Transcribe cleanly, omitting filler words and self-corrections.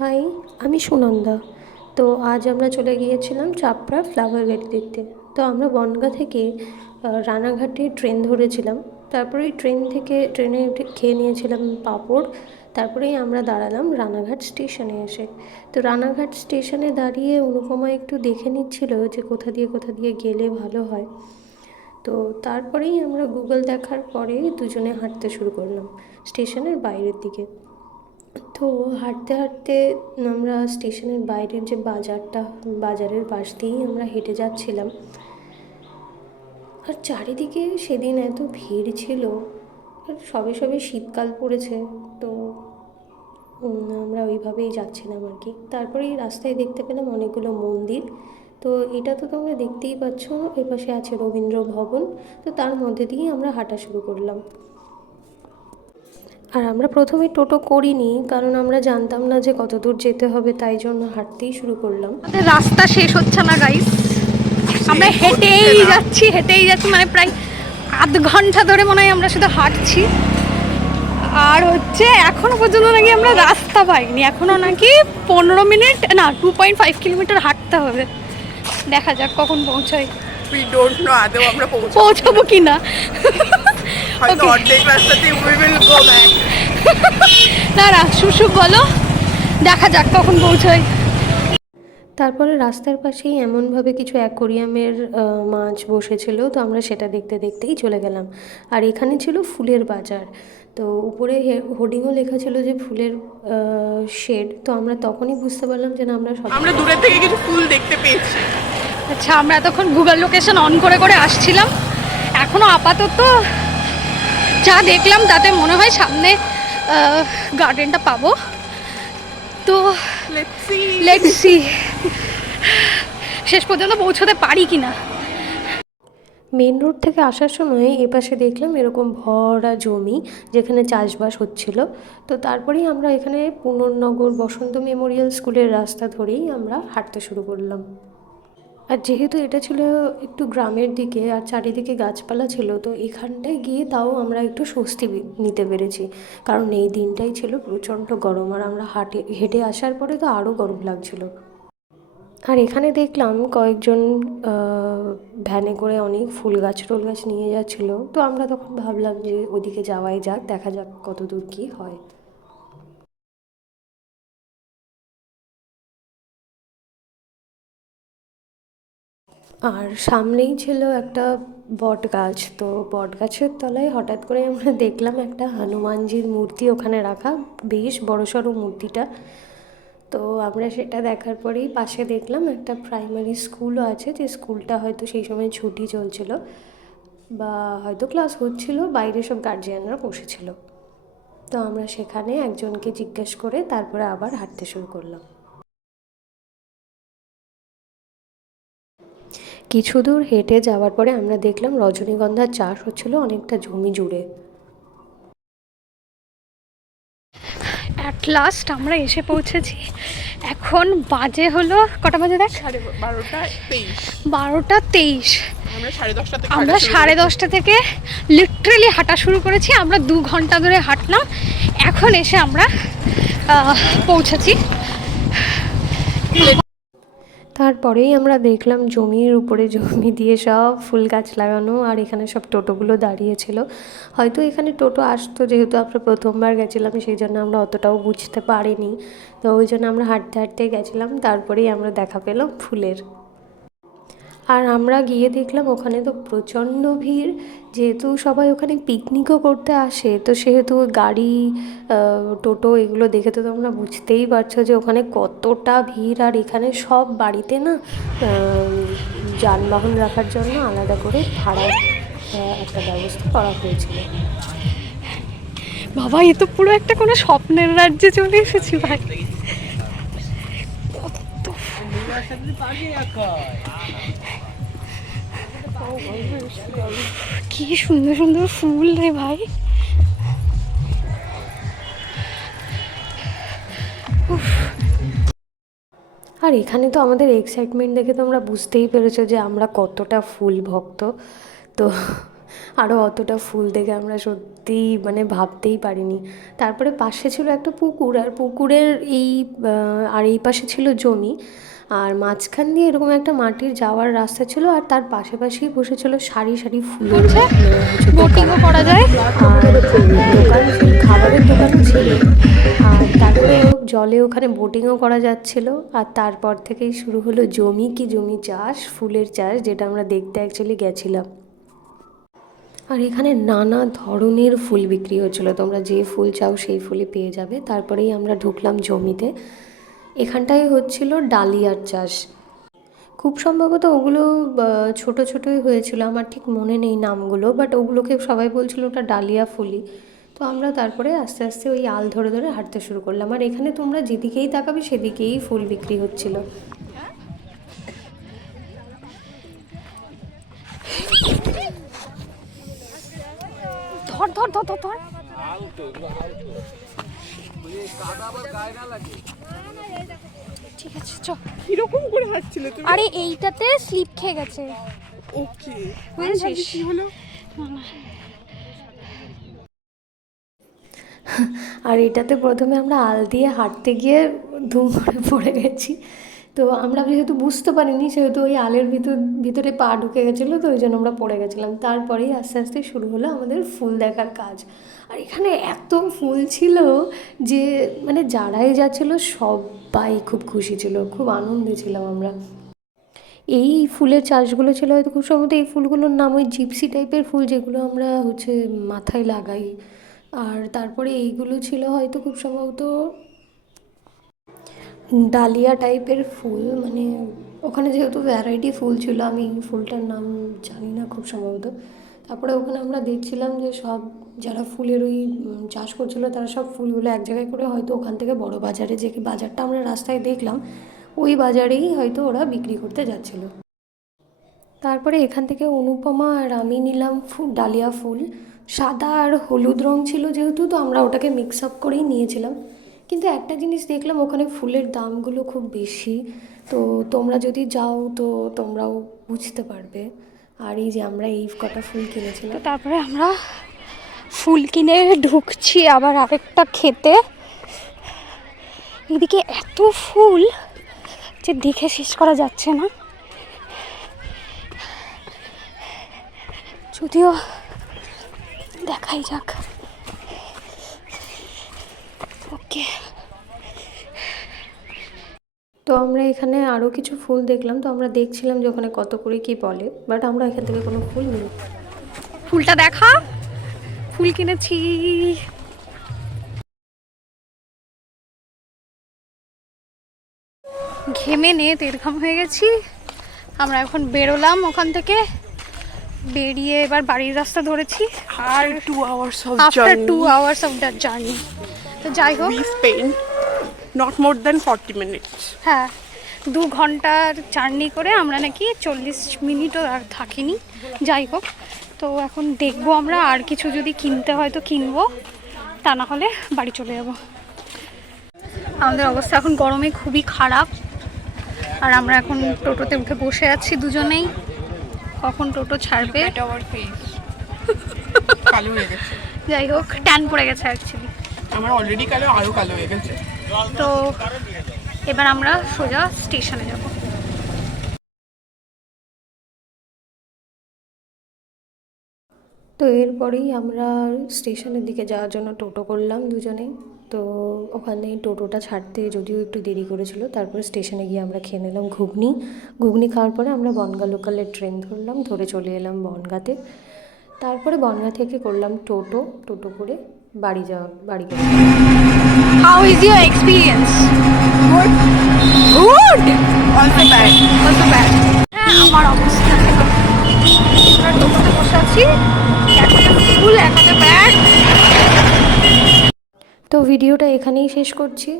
High, আমি সুনন্দা। তো আজ আমরা চলে গিয়েছিলাম চাপড়া ফ্লাওয়ার গেট দেখতে। তো আমরা বনগাঁ থেকে রানাঘাটে ট্রেন ধরেছিলাম। তারপরে ওই ট্রেনে উঠে খেয়ে নিয়েছিলাম পাঁপড়। তারপরেই আমরা দাঁড়ালাম রানাঘাট স্টেশনে এসে। তো রানাঘাট স্টেশনে দাঁড়িয়ে অনুপমা একটু দেখে নিচ্ছিল যে কোথা দিয়ে গেলে ভালো হয়। তো তারপরেই আমরা গুগল দেখার পরে দুজনে হাঁটতে শুরু করলাম স্টেশনের বাইরের দিকে। তো হাঁটতে হাঁটতে আমরা স্টেশনের বাইরের যে বাজারের পাশ দিয়েই আমরা হেঁটে যাচ্ছিলাম। আর চারিদিকে সেদিন এত ভিড় ছিল। আর সবে সবে শীতকাল পড়েছে। তো আমরা ওইভাবেই যাচ্ছিলাম আর কি। তারপরে এই রাস্তায় দেখতে পেলাম অনেকগুলো মন্দির। তো এটা তো তোমরা দেখতেই পাচ্ছ, এপাশে আছে রবীন্দ্র ভবন। তো তার মধ্যে দিয়েই আমরা হাঁটা শুরু করলাম। আর আমরা প্রথমে টোটো করিনি, কারণ আমরা জানতাম না যে কত দূর যেতে হবে, তাই জন্য হাঁটতেই শুরু করলাম। আমাদের রাস্তা শেষ হচ্ছে না গাইস, আমরা হেঁটেই যাচ্ছি মানে প্রায় আধ ঘন্টা ধরে মনে হয় আমরা শুধু হাঁটছি। আর হচ্ছে এখনো পর্যন্ত নাকি আমরা রাস্তা পাইনি, এখনো নাকি 15 মিনিট না 2.5 কিলোমিটার হাঁটতে হবে। দেখা যাক কখন পৌঁছাই। We don't know আদৌ আমরা পৌঁছাবো কিনা। হয়তো অর্ধেক রাস্তাতেই we will go back। না শুভ বলো, দেখা যাক কখন পৌঁছাই। তারপরে রাস্তার পাশেই এমনভাবে কিছু অ্যাকোরিয়ামের মাছ বসেছিল, তো আমরা সেটা দেখতে দেখতেই চলে গেলাম। আর এখানে ছিল ফুলের বাজার। তো উপরে হোর্ডিংও লেখা ছিল যে ফুলের শেড। তো আমরা তখনই বুঝতে পারলাম যে না, আমরা দূরের থেকে কিছু ফুল দেখতে পেয়েছি। আচ্ছা, আমরা এতক্ষণ গুগল লোকেশন অন করে করে আসছিলাম। এখনো আপাতত যা দেখলাম তাতে মনে হয় সামনে গার্ডেনটা পাবো। তো লেটস সি শেষ পর্যন্ত পৌঁছতে পারি কিনা। মেন রোড থেকে আসার সময় এপাশে দেখলাম এরকম ভরা জমি, যেখানে চাষবাস হচ্ছিল। তো তারপরেই আমরা এখানে পুনর্নগর বসন্ত মেমোরিয়াল স্কুলের রাস্তা ধরেই আমরা হাঁটতে শুরু করলাম। আর যেহেতু এটা ছিল একটু গ্রামের দিকে আর চারিদিকে গাছপালা ছিল, তো এখানটায় গিয়ে তাও আমরা একটু স্বস্তি নিতে পেরেছি। কারণ এই দিনটাই ছিল প্রচণ্ড গরম, আর আমরা হেঁটে আসার পরে তো আরও গরম লাগছিল। আর এখানে দেখলাম কয়েকজন ভ্যানে করে অনেক ফুল গাছ নিয়ে যাচ্ছিলো। তো আমরা তখন ভাবলাম যে ওইদিকে যাওয়াই যাক, দেখা যাক কত দূর কী হয়। আর সামনেই ছিল একটা বট গাছ। তো বট গাছের তলায় হঠাৎ করে আমরা দেখলাম একটা হনুমানজির মূর্তি ওখানে রাখা, বেশ বড়সড় মূর্তিটা। তো আমরা সেটা দেখার পরেই পাশে দেখলাম একটা প্রাইমারি স্কুলও আছে, যে স্কুলটা হয়তো সেই সময় ছুটি চলছিল বা হয়তো ক্লাস হচ্ছিল, বাইরে সব গার্জিয়ানরা বসেছিল। তো আমরা সেখানে একজনকে জিজ্ঞেস করে তারপরে আবার হাঁটতে শুরু করলাম। কিছু দূর হেঁটে যাওয়ার পরে আমরা দেখলাম রজনীগন্ধার চাষ হচ্ছিল অনেকটা জমি জুড়ে। অ্যাট লাস্ট আমরা এসে পৌঁছেছি। এখন বাজে হলো কটা বাজে দেখ, 12:23। 12:23। আমরা 10:30 থেকে লিটারেলি হাঁটা শুরু করেছি। আমরা 2 ঘন্টা ধরে হাঁটলাম, এখন এসে আমরা পৌঁছেছি। তারপরেই আমরা দেখলাম জমির উপরে জমি দিয়ে সব ফুল গাছ লাগানো, আর এখানে সব টোটোগুলো দাঁড়িয়েছিল। হয়তো এখানে টোটো আসতো, যেহেতু আমরা প্রথমবার গেছিলাম সেই জন্য আমরা অতটাও বুঝতে পারিনি। তো ওই জন্য আমরা হাঁটতে হাঁটতে গেছিলাম, তারপরেই আমরা দেখা পেলাম ফুলের। আর আমরা গিয়ে দেখলাম ওখানে তো প্রচণ্ড ভিড়। যেহেতু সবাই ওখানে পিকনিকও করতে আসে, তো সেহেতু গাড়ি টোটো এগুলো দেখে তো তোমরা বুঝতেই পারছো যে ওখানে কতটা ভিড়। আর এখানে সব বাড়িতে না যানবাহন রাখার জন্য আলাদা করে ভাড়ার একটা ব্যবস্থা করা হয়েছিল। বাবা, এ তো পুরো একটা কোনো স্বপ্নের রাজ্যে চলে এসেছি ভাই। কি সুন্দর সুন্দর ফুল রে ভাই। আর এখানে তো আমাদের এক্সাইটমেন্ট দেখে তোমরা বুঝতেই পেরেছো যে আমরা কতটা ফুল ভক্ত। তো আরও অতটা ফুল দেখে আমরা সত্যিই মানে ভাবতেই পারিনি। তারপরে পাশে ছিল একটা পুকুর, আর পুকুরের আর এই পাশে ছিল জমি, আর মাঝখান দিয়ে এরকম একটা মাটির যাওয়ার রাস্তা ছিল, আর তার পাশেই বসেছিল সারি সারি ফুলের বোটিংও করা যায়। আর দোকান ছিল, খাবারের দোকানও ছিল, আর তারপরে জলে ওখানে বোটিংও করা যাচ্ছিল। আর তারপর থেকেই শুরু হলো জমি চাষ, ফুলের চাষ, যেটা আমরা দেখতে অ্যাকচুয়ালি গেছিলাম। আর এখানে নানা ধরনের ফুল বিক্রি হচ্ছিলো, তোমরা যে ফুল চাও সেই ফুলই পেয়ে যাবে। তারপরেই আমরা ঢুকলাম জমিতে। এখানটায় হচ্ছিল ডালিয়ার চাষ, খুব সম্ভবত ওগুলো ছোটোই হয়েছিল, আমার ঠিক মনে নেই নামগুলো, বাট ওগুলোকে সবাই বলছিল ওটা ডালিয়া ফুলই। তো আমরা তারপরে আস্তে আস্তে ওই আল ধরে ধরে হাঁটতে শুরু করলাম, আর এখানে তোমরা যেদিকেই তাকাবে সেদিকেই ফুল বিক্রি হচ্ছিল। ধর ধর ধর ধর ধর। ঠিক আছে চ। কিরকম করে হাঁটছিলে তুমি? আরে এইটাতে স্লিপ খেয়ে গেছে। ওকে, বুঝেছিস? কি হলো? আর এটাতে প্রথমে আমরা আল দিয়ে হাঁটতে গিয়ে ধুম করে পড়ে গেছি। তো আমরা যেহেতু বুঝতে পারিনি, সেহেতু ওই আলের ভিতরে পা ঢুকে গেছিলো, তো ওই জন্য আমরা পড়ে গেছিলাম। তারপরেই আস্তে আস্তে শুরু হলো আমাদের ফুল দেখার কাজ। আর এখানে এত ফুল ছিল যে মানে যারাই যাচ্ছিলো সবাই খুব খুশি ছিল, খুব আনন্দে ছিলাম আমরা। এই ফুলের চাষগুলো ছিল হয়তো খুব সম্ভবত এই ফুলগুলোর নাম ওই জিপসি টাইপের ফুল, যেগুলো আমরা মাথায় লাগাই। আর তারপরে এইগুলো ছিল হয়তো খুব সম্ভবত ডালিয়া টাইপের ফুল, মানে ওখানে যেহেতু ভ্যারাইটি ফুল ছিল, আমি ফুলটার নাম জানি না খুব সম্ভবত। তারপরে ওখানে আমরা দেখছিলাম যে সব যারা ফুলের ওই চাষ করছিলো তারা সব ফুলগুলো এক জায়গায় করে হয়তো ওখান থেকে বড় বাজারে, যে বাজারটা আমরা রাস্তায় দেখলাম ওই বাজারেই হয়তো ওরা বিক্রি করতে যাচ্ছিলো। তারপরে এখান থেকে অনুপমা আর আমি নিলাম ডালিয়া ফুল, সাদা আর হলুদ রং ছিল যেহেতু, তো আমরা ওটাকে মিক্স আপ করেই নিয়েছিলাম। কিন্তু একটা জিনিস দেখলাম, ওখানে ফুলের দামগুলো খুব বেশি, তো তোমরা যদি যাও তো তোমরাও বুঝতে পারবে। আর এই যে আমরা এই কটা ফুল কিনেছিলাম। তো তারপরে আমরা ফুল কিনে ঢুকছি আবার আরেকটা খেতে। এদিকে এত ফুল যে দেখে শেষ করা যাচ্ছে না, যদিও দেখাই যাক। ওকে, তো আমরা এখানে আরও কিছু ফুল দেখলাম, তো আমরা দেখছিলাম যে ওখানে কত করে কি বলে, বাট আমরা এখান থেকে কোনো ফুল নিই। ফুলটা দেখা, ফুল কিনেছি। ঘেমে তেরঘাম হয়ে গেছি। আমরা এখন বেরোলাম ওখান থেকে, বেরিয়ে এবার বাড়ির রাস্তা ধরেছি। আর 2 hours of after journey 2 hours of that journey, তো যাই হোক, we spent not more than 40 minutes. হ্যাঁ 2 ঘন্টার জার্নি করে আমরা নাকি 40 মিনিটও আর থাকিনি। যাই হোক, তো এখন দেখবো আমরা আর কিছু যদি কিনতে হয় তো কিনবো, তা না হলে বাড়ি চলে যাব। আমাদের অবস্থা এখন গরমে খুবই খারাপ, আর আমরা এখন টোটোতে উঠে বসে আছি দুজনেই, কখন টোটো ছাড়বে। কালো হয়ে গেছে। যাই হোক, ট্যান পড়ে গেছে অ্যাকচুয়ালি, আমার অলরেডি আরো কালো হয়ে গেছে। তো এবার আমরা সোজা স্টেশনে যাব। তো এরপরেই আমরা স্টেশনের দিকে যাওয়ার জন্য টোটো করলাম দুজনেই। তো ওখানে টোটোটা ছাড়তে যদিও একটু দেরি করেছিল, তারপরে স্টেশনে গিয়ে আমরা খেয়ে নিলাম ঘুগনি খাওয়ার পরে আমরা বনগাঁ লোকালের ট্রেন ধরলাম, ধরে চলে এলাম বনগাঁতে। তারপরে বনগাঁ থেকে করলাম টোটো করে বাড়ি গেলাম। How is your experience? Good. Also bad. হ্যাঁ, আমার অবস্থা আমরা টোটোতে বসে আছি, এক হাতে ফুল এক হাতে ব্যাগ। তো ভিডিওটা এখানেই শেষ করছি।